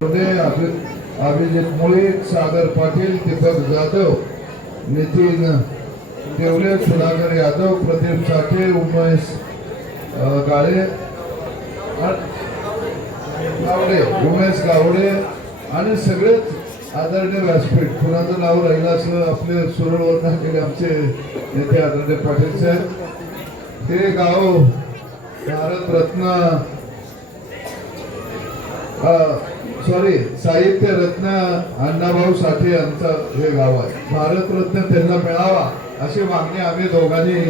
अभिजित मुळे सागर पाटील दीपक जाधव नितीन देवले सुधाकर यादव प्रदीप साठे उमेश गाळे गावडे उमेश गावडे आणि सगळेच आदरणीय व्यासपीठ. कुणाचं नाव राहिलं असं आपले सुरळ सुरळवर केले आमचे नेते आदरणीय पाटील साहेब. हे गाव भारतरत्न सॉरी साहित्य रत्न अण्णाभाऊ साठे यांचं हे गाव आहे. भारतरत्न त्यांना मिळावा अशी मागणी आम्ही दोघांनी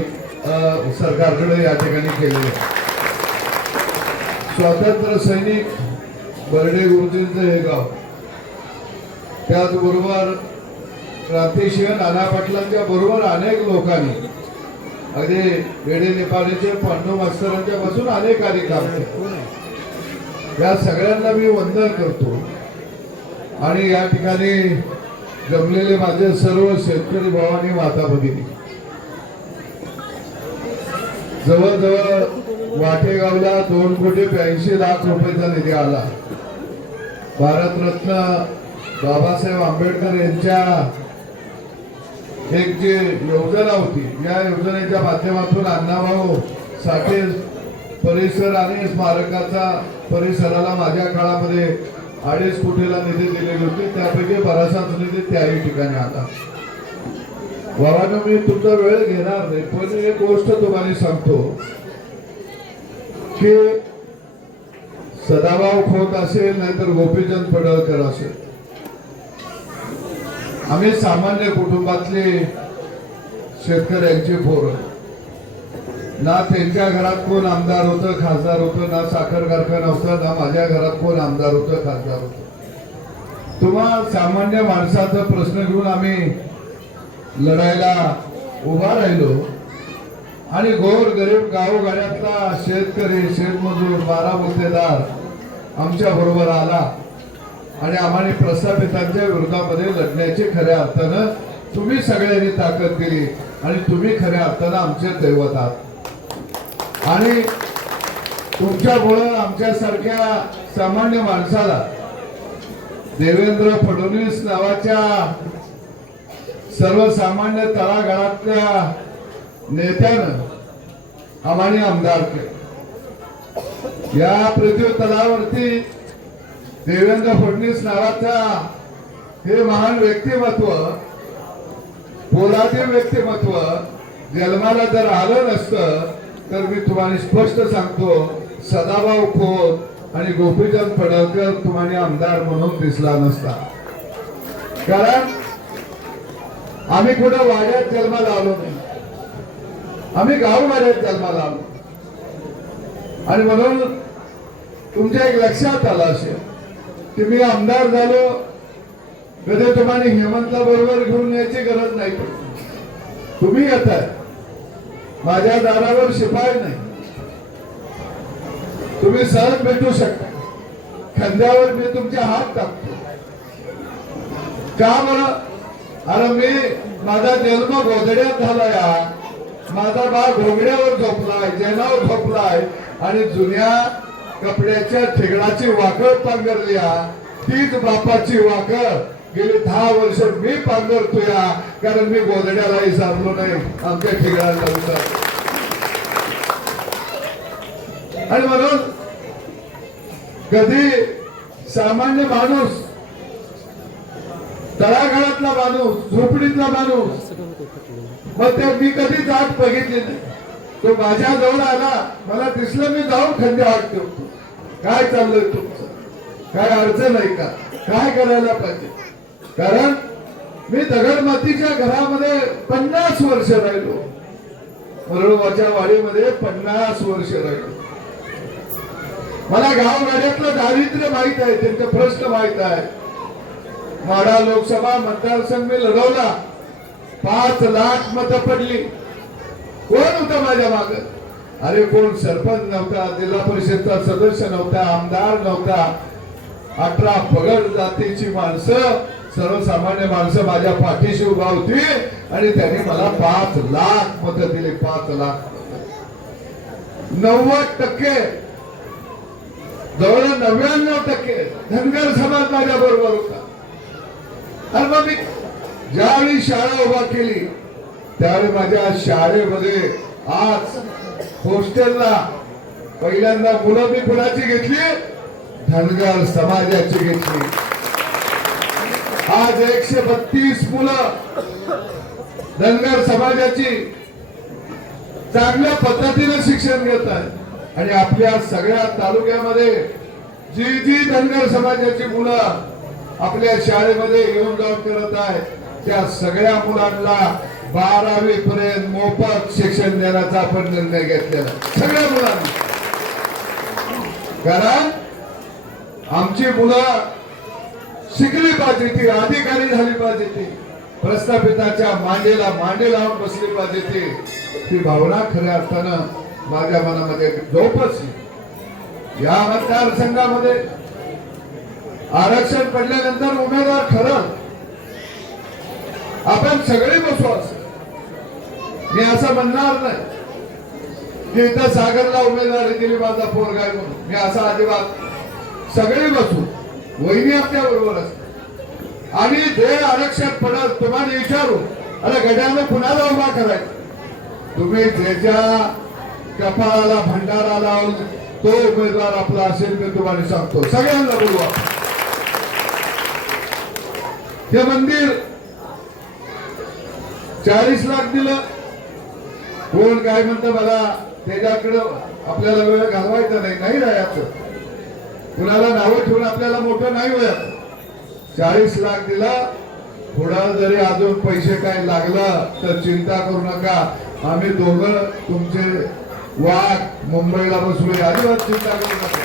सरकारकडे या ठिकाणी केलेली आहे. स्वातंत्र्य सैनिक बर्डे गुरुजींचं हे गाव. त्याचबरोबर क्रांतिशिव नाना पाटलांच्या बरोबर अनेक लोकांनी अगदी वेडे नेपाळीचे पांडू मास्तरांच्या पासून अनेक कार्यक्रम या सगळ्यांना मी वंदन करतो. आणि या ठिकाणी जमलेले माझे सर्व शेतकरी भावानी माता भगिनी. जवळजवळ वाटेगावला दोन कोटी ब्याऐंशी लाख रुपयाचा निधी आला. भारतरत्न बाबासाहेब आंबेडकर यांच्या एक जी योजना होती या योजनेच्या माध्यमातून अण्णाभाऊ साठे परिसर आणि स्मारकाचा परिसराला माझ्या काळामध्ये अडीच कोटीला निधी दिलेली होती. त्यापैकी बराचसाच निधी त्याही ठिकाणी आला. बाबांनो मी तुमचा वेळ घेणार नाही पण एक गोष्ट तुम्हाला सांगतो की सदाभाऊ खोत असेल नाहीतर गोपीचंद पडळकर असेल. आम्ही सामान्य कुटुंबातले शेतकऱ्यांची पोरं. ना त्यांच्या घरात कोण आमदार होतं खासदार होतं ना साखर कारखाना होता ना माझ्या घरात कोण आमदार होतं खासदार होतं? तुम्हा सामान्य माणसाचा प्रश्न घेऊन आम्ही लढायला उभा राहिलो. आणि गोर गरीब गावोगाड्यातला शेतकरी शेतमजूर बारामुतेदार आमच्या बरोबर आला. आणि आम्हाला प्रस्थापितांच्या विरोधामध्ये लढण्याची खऱ्या अर्थानं तुम्ही सगळ्यांनी ताकद केली आणि तुम्ही खऱ्या अर्थानं आमचे दैवत आहात आणि तुमच्यामुळं आमच्यासारख्या सामान्य माणसाला देवेंद्र फडणवीस नावाच्या सर्वसामान्य तळागाळातल्या नेत्यानं आम्हाने आमदार केलं. या पृथ्वीतलावरती देवेंद्र फडणवीस नावाचा हे महान व्यक्तिमत्व पोलादी व्यक्तिमत्व जन्माला जर आलं नसतं तर मी तुम्हाला स्पष्ट सांगतो सदाभाऊ खोत आणि गोपीचंद पडळकर तुम्हाला आमदार म्हणून दिसला नसता. कारण आम्ही कुठं वाड्यात जन्माला आलो नाही. आम्ही गाव वाड्यात जन्माला आलो आणि म्हणून तुमच्या एक लक्षात आलं असेल की मी आमदार झालो कधी तुम्हाला हेमंतला बरोबर घेऊन यायची गरज नाही तुम्ही येत माझ्या दारावर शिपाई नाही. तुम्ही सहज भेटू शकता. खांद्यावर मी तुमचे हात टाकतो. का बरं? अरे मी माझा जन्म गोधड्यात झाला या माझा बाळ घोगड्यावर झोपलाय जेनावर झोपलाय आणि जुन्या कपड्याच्या ठिगडाची वाकड पांघरली तीच बापाची वाकड गेली दहा वर्ष मी पांघरतो या कारण मी गोधड्यालाही सारलो नाही. आमच्या ठिकाणाला होता आणि म्हणून कधी सामान्य माणूस तळागाळातला माणूस झोपडीतला माणूस मग ते मी कधी जात बघितली नाही. तो माझ्या जवळ आला मला दिसलं मी जाऊन खंडे हात ठेवतो. काय चाललंय तुमचं? काय अडचण आहे का? काय करायला पाहिजे? कारण मी दगडमातीच्या घरामध्ये पन्नास वर्ष राहिलो. मरळवाच्या वाडीमध्ये पन्नास वर्ष राहिलो. मला गावगाड्यातलं दारिद्र्य माहीत आहे त्यांचे प्रश्न माहीत आहे. माडा लोकसभा मतदारसंघ मी लढवला. पाच लाख मत पडली. कोण होतं माझ्या माग? अरे कोण? सरपंच नव्हता जिल्हा परिषदचा सदस्य नव्हता आमदार नव्हता. अठरा पगड जातीची माणसं सर्वसामान्य माणसं माझ्या पाठीशी उभा होती आणि त्यांनी मला पाच लाख मत दिली पाच लाख नव्वद टक्के. जवळ नव्याण्णव टक्के. धनगर समाज माझ्या बरोबर होता. आणि मग मी ज्यावेळी शाळा उभा केली त्यावेळी माझ्या शाळेमध्ये आज हॉस्टेलला पहिल्यांदा मुलं मी कुणाची घेतली धनगर समाजाची घेतली. आज एकशे बत्तीस मुलं धनगर समाजाची चांगल्या पद्धतीने शिक्षण घेत आहेत. आणि आपल्या सगळ्या तालुक्यामध्ये जी जी धनगर समाजाची मुलं आपल्या शाळेमध्ये येऊन जाऊन करत आहेत त्या सगळ्या मुलांना बारावी पर्यंत मोफत शिक्षण देण्याचा आपण निर्णय घेतलेला सगळ्या मुलांना. कारण आमची मुलं शिकली पाहिजे ती अधिकारी झाली पाहिजे ती. प्रस्थापिताच्या मांडीला मांडी लावून बसली पाहिजे ती. ती भावना खऱ्या अर्थानं माझ्या मनामध्ये जोपसली या मतदारसंघामध्ये आरक्षण पडल्यानंतर उमेदवार ठरल आपण सगळे बसू असं मी असं म्हणणार नाही. की इथं सागरला उमेदवारी दिली माझा पोरगाय म्हणून. मी असा अजिबात सगळे बसू. वहिनी आपल्या बरोबर असते आणि ते आरक्षण पडत तुम्हाला विचारू. अरे गड्यानं कुणाला उभा करायचा? तुम्ही ज्याच्या कपाळाला भंडारा लावून तो उमेदवार आपला असेल मी तुम्हाला सांगतो. सगळ्यांना बोलवा हे मंदिर चाळीस लाख दिलं. कोण काय म्हणतं मला त्याच्याकडं आपल्याला वेळ घालवायचा नाही नाही राहायचं. कुणाला नावं ठेवून आपल्याला मोठं नाही होत. चाळीस लाख दिला. पुढं जरी अजून पैसे काय लागलं तर चिंता करू नका. आम्ही दोघं तुमचे वाघ मुंबईला बसलोय. अजिबात चिंता करू नका.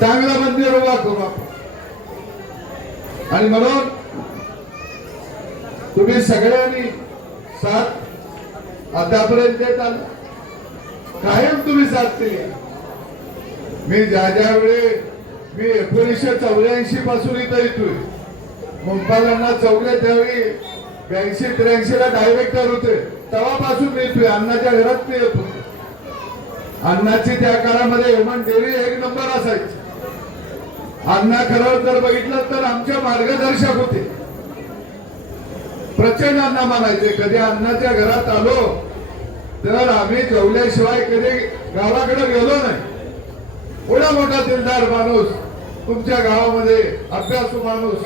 चांगला मंदिर उभा करू आपण. आणि म्हणून तुम्ही सगळ्यांनी साथ आतापर्यंत देत आला. कायम तुम्ही साथ केली मी ज्या ज्या वेळी मी एकोणीसशे चौऱ्याऐंशी पासून इथं येतोय. मुंबालांना चौघे त्यावेळी ब्याऐंशी त्र्याऐंशी ला डायरेक्टर होते. तेव्हापासून मी येतोय. अण्णाच्या घरात मी येतो अण्णाची त्या काळामध्ये हेमंत देवी एक नंबर असायची. अण्णा खरं जर बघितलं तर आमच्या मार्गदर्शक होते. प्रचंड अण्णा मानायचे कधी अण्णाच्या घरात आलो तर आम्ही जेवल्याशिवाय कधी गावाकडे गेलो नाही. एवढा मोठा दिलदार माणूस तुमच्या गावामध्ये अभ्यासू माणूस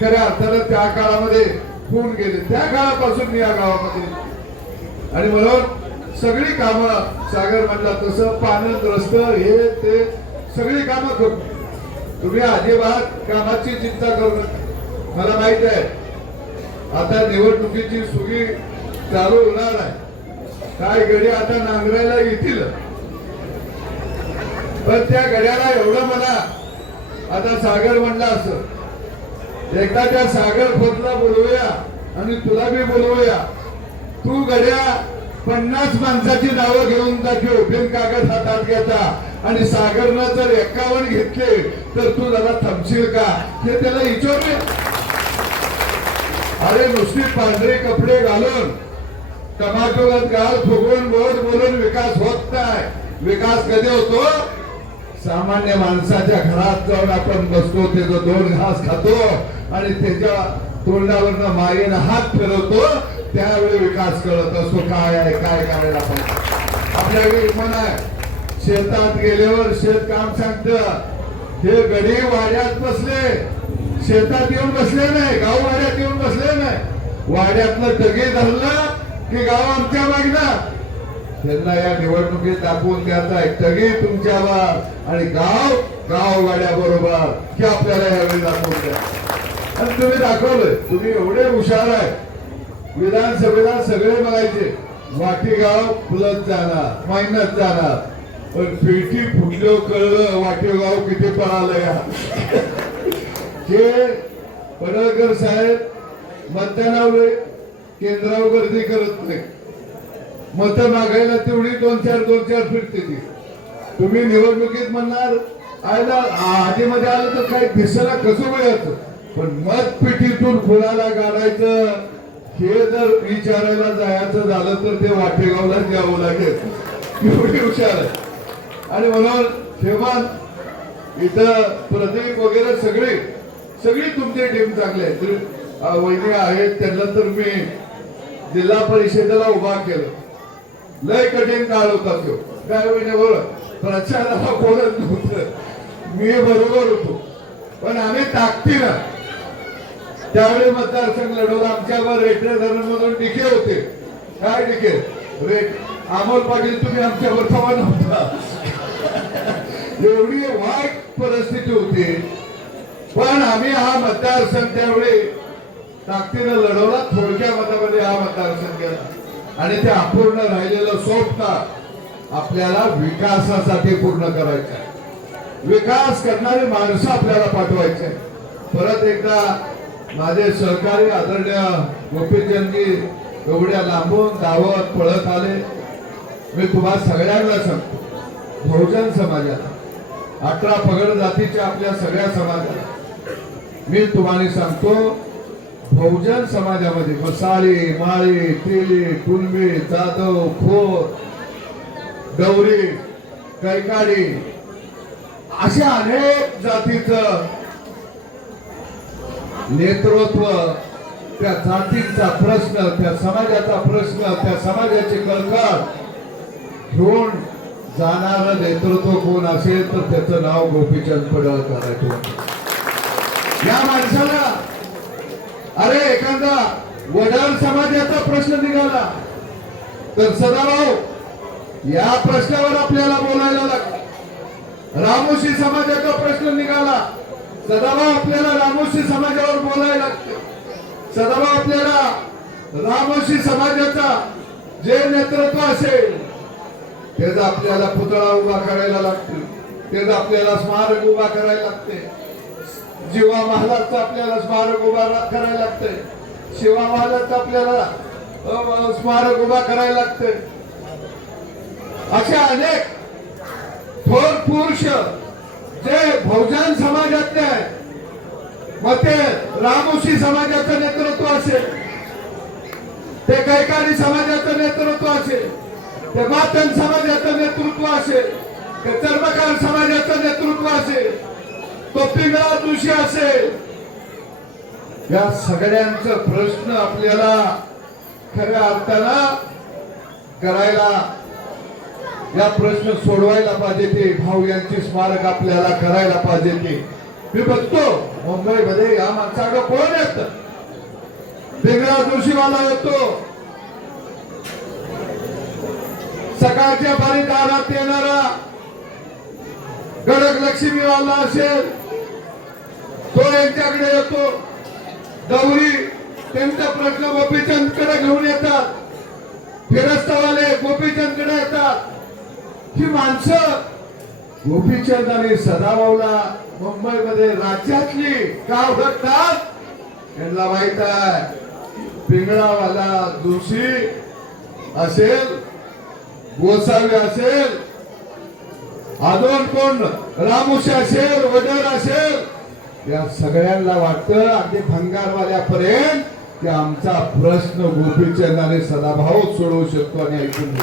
खऱ्या अर्थानं त्या काळामध्ये होऊन गेले. त्या काळापासून मी या गावामध्ये आणि म्हणून सगळी कामं सागर म्हणला तसं पाण्यात रस्त हे ते सगळी कामं करू. तुम्ही अजिबात कामाची चिंता करू नका. मला माहीत आहे आता निवडणुकीची सुगी चालू होणार आहे. काय गडी आता नांगरायला येतील? पण त्या गड्याला एवढं मला आता सागर म्हणला असं. एकदा त्या सागर खोतला बोलवूया आणि तुला बी बोलवूया. तू गड्या पन्नास माणसाची नावं घेऊन दाखव बिन कागद हातात घेता. आणि सागरनं जर एकावन्न घेतले तर तू जरा थांबशील का? हे त्याला विचारले अरे नुसती पांढरे कपडे घालून टमाटोगत गाल फुगवून गोड बोलून विकास होत नाही. विकास कधी होतो? सामान्य माणसाच्या घरात जाऊन आपण बसतो त्याचा दोन घास खातो आणि त्याच्या तोंडावरनं मायेनं हात फिरवतो त्यावेळी विकास करत असतो. काय आहे काय करायला पाहिजे? आपल्याकडे म्हण आहे. शेतात गेल्यावर शेत काम सांगत. हे गडी वाड्यात बसले. शेतात येऊन बसले नाही गाव वाड्यात येऊन बसले नाही. वाड्यातलं टगे धरलं की गाव आमच्या मागणार त्यांना या निवडणुकीत दाखवून द्यायचा आहे. टगे तुमच्यावर आणि गाव गाव गाड्याबरोबर हे आपल्याला यावेळी दाखवून द्या. आणि तुम्ही दाखवलंय. तुम्ही एवढे हुशार आहे. विधानसभेला सगळे म्हणायचे वाटेगाव फुलत जाणार महिन्यात जाणार. पण पेटी फुटलो कळलं वाटेगाव किती पळालं या हे पडळकर साहेब मतदानावर केंद्रावर गर्दी करत नाही मत मागायला तेवढी दोन चार दोन चार फिरते ती. तुम्ही निवडणुकीत म्हणणार आयला आधीमध्ये आलं तर काही दिसायला कसं मिळत पण मत पेटीतून फुलाला गाडायचं हे जर विचारायला जायचं झालं तर ते वाटेगावला द्यावं लागेल. एवढी हुशार आहे. आणि म्हणून ठेवण इथं प्रदीप वगैरे सगळे सगळी तुमची टीम चांगली आहे. वैद्य आहेत त्यांना तर मी जिल्हा परिषदेला उभा केलं. लय कठीण काळ होता तो. काय म्हणजे बरोबर प्रचाराला बोलत नव्हतं. मी बरोबर होतो. पण आम्ही ताकदीनं त्यावेळी मतदारसंघ लढवला. आमच्यावर रेटरे धरणमधून टिके होते. काय टिके रेट अमोल पाटील तुम्ही आमच्यावर थवा नव्हता. एवढी वाईट परिस्थिती होती. पण आम्ही हा मतदारसंघ त्यावेळी ताकदीनं लढवला. थोडक्या मतामध्ये हा मतदारसंघ गेला. आणि ते अपूर्ण राहिलेलं स्वप्न आपल्याला विकासासाठी पूर्ण करायचं आहे विकास करणारी माणसं आपल्याला पाठवायचे परत एकदा माझे सहकारी आदरणीय गोपीचंदजी एवढ्या लांबून धावत पळत आले. मी तुम्हा सगळ्यांना सांगतो बहुजन समाजाला अठरा पगड जातीच्या आपल्या सगळ्या समाजाला मी तुम्हाला सांगतो बहुजन समाजामध्ये मसाले माळी तेले कुणबी जाधव खोर गौरी कैकाडी अशा अनेक जातीच नेतृत्व त्या जातीचा प्रश्न त्या समाजाचा प्रश्न त्या समाजाचे कळकळ घेऊन जाणार नेतृत्व कोण असेल तर त्याचं नाव गोपीचंद पडळकर या माणसाला अरे एखादा वडार समाजाचा प्रश्न निघाला. तर सदाभाऊ या प्रश्नावर आपल्याला बोलायला लागतं रामोशी समाजाचा प्रश्न निघाला. सदाभाऊ आपल्याला रामोशी समाजावर बोलायला लागते. सदाभाऊ आपल्याला रामोशी समाजाचा जे नेतृत्व असेल त्याचा आपल्याला पुतळा उभा करायला लागतो त्याचा आपल्याला स्मारक उभा करायला लागते जीवा महाराजचं आपल्याला स्मारक उभा करायला लागतंय. शिवा महाराजचं आपल्याला स्मारक उभा करायला लागतंय. अशा अनेक थोर पुरुष जे बहुजन समाजातले आहेत. मग ते रामोशी समाजाचं नेतृत्व असेल. ते कैकारी समाजाचं नेतृत्व असेल. ते मातन समाजाचं नेतृत्व असेल. ते चर्मकार समाजाचं नेतृत्व असेल. तो पिंगळा जोशी असेल. या सगळ्यांचा प्रश्न आपल्याला खऱ्या अर्थानं करायला या प्रश्न सोडवायला पाहिजे ते. भाऊ यांची स्मारक आपल्याला करायला पाहिजे ते. मी बघतो मुंबईमध्ये या माणसाकडे कोण येत पिंगळा जोशीवाला येतो सकाळच्या बारी दारात येणारा गडक लक्ष्मीवाला असेल. तो यांच्याकडे येतो? दौरी त्यांचा प्रश्न गोपीचंदकडे घेऊन येतात. फिरस्तवाले गोपीचंदकडे येतात. ही माणसं गोपीचंद आणि सदाभाऊला मुंबईमध्ये राज्यातली का ओळखतात त्यांना माहीत आहे पिंगळावाला जोशी असेल गोसावी असेल आदोन कोण रामुशी असेल वडर असेल या सगळ्यांना वाटतं अगदी भंगारवाल्यापर्यंत की आमचा प्रश्न गोपीचंदाने सदाभाऊ सोडवू शकतो आणि ऐकून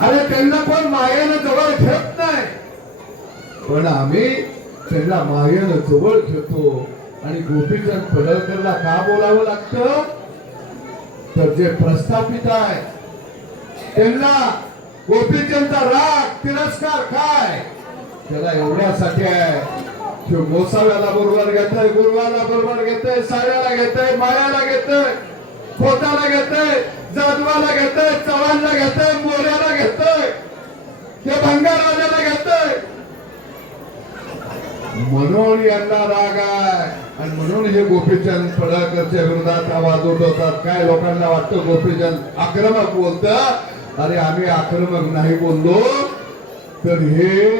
अरे त्यांना पण मायानं जवळ घेत नाही? पण आम्ही त्यांना मायानं जवळ घेतो. आणि गोपीचंद पडळकरला का बोलावं लागतं? तर जे प्रस्थापित आहे त्यांना गोपीचंदचा राग तिरस्कार काय? त्याला एवढ्यासाठी आहे. की गोसाव्याला बरोबर घेतोय गुरुवाला बरोबर घेतोय साऱ्याला घेतोय मायाला घेतोय खोताला घेतोय जाधवाला घेतोय चव्हाणला घेतोय मोऱ्याला घेतोय ते भंगारवाल्याला घेतोय. म्हणून यांना राग आहे. आणि म्हणून हे गोपीचंद पडळकरच्या विरोधात आवाज उठवतात. काय लोकांना वाटतं गोपीचंद आक्रमक बोलत? अरे आम्ही आक्रमक नाही बोललो. तर हे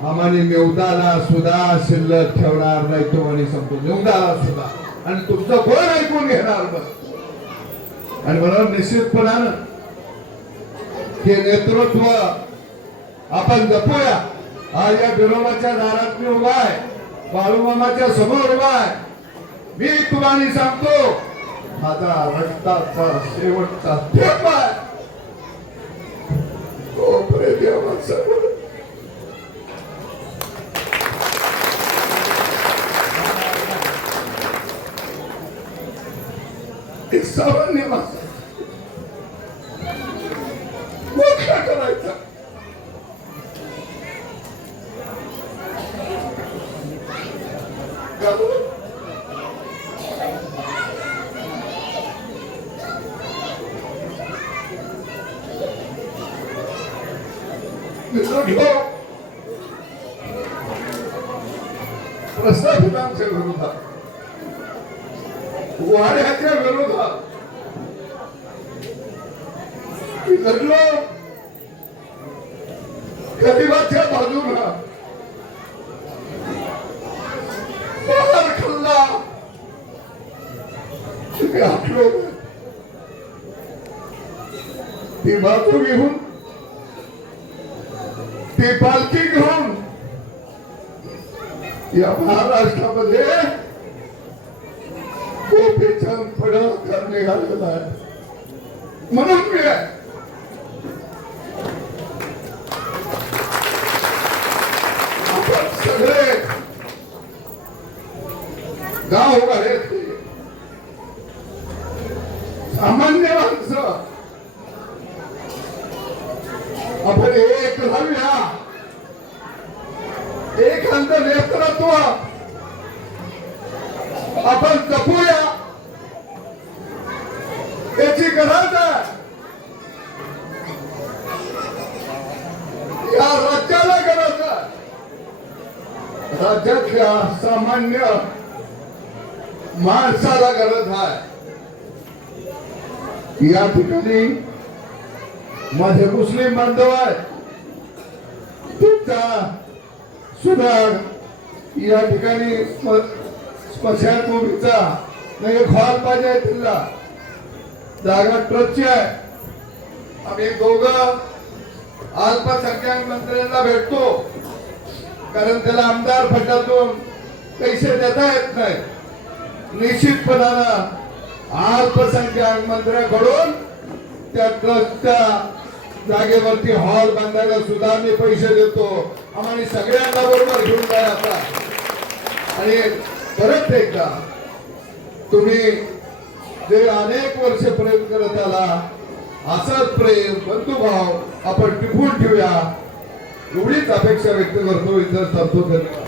आम्हाला मेवदाला सुद्धा शिल्लक ठेवणार नाही तो म्हणे सांगतो मेवदाला सुद्धा. आणि तुमचं कोण ऐकून घेणार बस. आणि म्हणून निश्चितपणानं हे नेतृत्व आपण जपूया. आज या बिरोबाच्या दारात मी उभा आहे बाळूमामाच्या समोर उभा आहे. मी तुम्हाला सांगतो माझा रक्ताचा शेवटचा थेंब आहे. दिवसावर नेमाचा मोठा करायचा प्रस्ताव विधानसभेत होता वाड्याच्या विरोधात मी लढलो गरिबाच्या बाजूला. मार खाल्ला. तुम्ही हटलो ती बाजू घेऊन ती पालखी घेऊन या महाराष्ट्रामध्ये कोपीचा गोपीचंद पडळकर निघालेला आहे. म्हणून मी आहे. आपण सगळे गाव गाड्यातले सामान्य माणसं आपण एक राहूया एक अंत नेतृत्व आपण जपूया याची गरज आहे या राज्याला गरज आहे राज्यातल्या सामान्य माणसाला गरज आहे या ठिकाणी माझे मुस्लिम बांधव आहेत. तुमचा सुद्धा या ठिकाणी स्मशान भूमीचा नाही हॉल पाहिजे तिला जागा ट्रस्टची आहे. आम्ही दोघं अल्पसंख्याक मंत्र्यांना भेटतो. कारण त्याला आमदार फटातून पैसे देता येत नाही. निश्चितपणानं अल्पसंख्याक मंत्र्याकडून त्या ट्रस्टच्या जागेवरती हॉल बांधायला सुद्धा मी पैसे देतो. आम्हाला सगळ्यांना बरोबर घेऊन जाय आता. आणि परत एकदा तुम्ही जे अनेक वर्ष प्रेम करत आला असाच प्रेम बंधुभाव आपण टिकून ठेवूया. एवढीच अपेक्षा व्यक्त करतो इतर संतो धन्यवाद